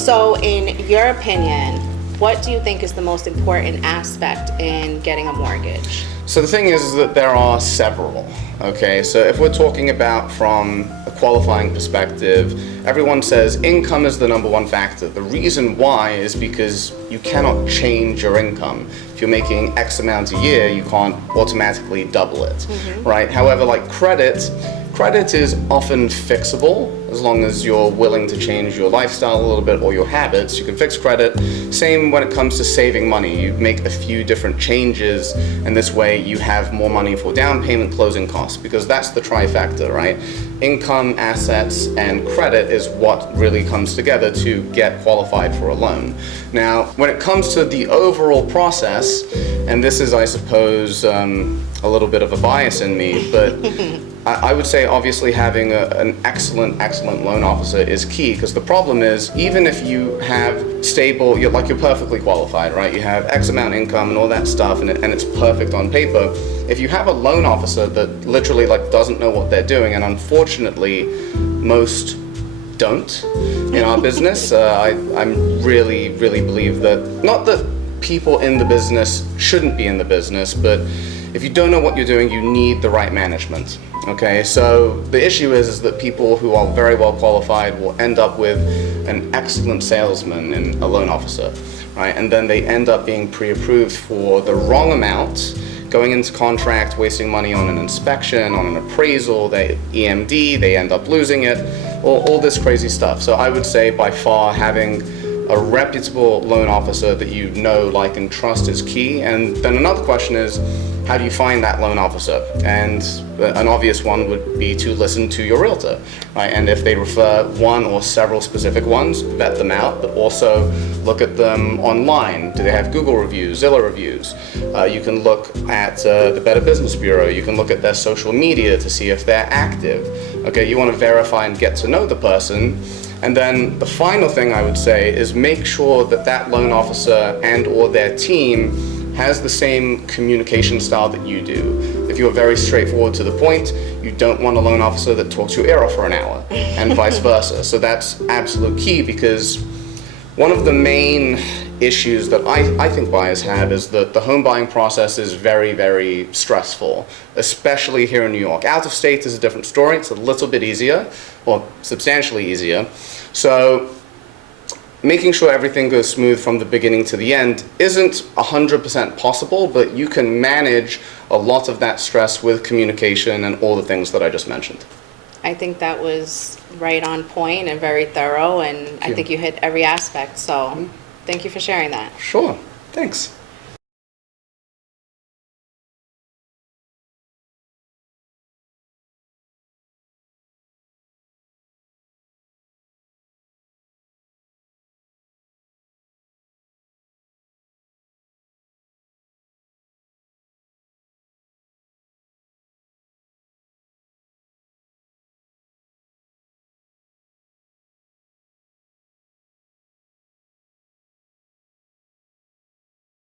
So in your opinion, what do you think is the most important aspect in getting a mortgage? So the thing is that there are several, okay? So if we're talking about from a qualifying perspective, everyone says income is the number one factor. The reason why is because you cannot change your income. If you're making X amount a year, you can't automatically double it, right? However, like credit is often fixable as long as you're willing to change your lifestyle a little bit or your habits. You can fix credit. Same when it comes to saving money. You make a few different changes, and this way you have more money for down payment, closing costs, because that's the trifecta, right? Income, assets, and credit is what really comes together to get qualified for a loan. Now, when it comes to the overall process, and this is, I suppose, a little bit of a bias in me, but I would say obviously having an excellent loan officer is key, because the problem is, even if you have stable, you're perfectly qualified, right? You have X amount income and all that stuff, and it's perfect on paper. If you have a loan officer that literally doesn't know what they're doing, and unfortunately most don't in our business, I'm really believe that, not that people in the business shouldn't be in the business, but if you don't know what you're doing, you need the right management. Okay, so the issue is that people who are very well qualified will end up with an excellent salesman and a loan officer, right? And then they end up being pre-approved for the wrong amount, going into contract, wasting money on an inspection, on an appraisal, they EMD, they end up losing it, all this crazy stuff. So I would say by far having a reputable loan officer that you know, like, and trust is key. And then another question is, how do you find that loan officer? And an obvious one would be to listen to your realtor, right? And if they refer one or several specific ones, vet them out, but also look at them online. Do they have Google reviews, Zillow reviews? You can look at the Better Business Bureau. You can look at their social media to see if they're active. Okay, you want to verify and get to know the person. And then the final thing I would say is make sure that that loan officer and or their team has the same communication style that you do. If you're very straightforward to the point, you don't want a loan officer that talks your ear off for an hour, and vice versa. So that's absolute key, because one of the main issues that I think buyers have is that the home buying process is very stressful, especially here in New York. Out of state is a different story. It's a little bit easier, or substantially easier. So making sure everything goes smooth from the beginning to the end isn't 100% possible, but you can manage a lot of that stress with communication and all the things that I just mentioned. I think that was right on point and very thorough, and I think you hit every aspect. So thank you for sharing that. Sure. Thanks.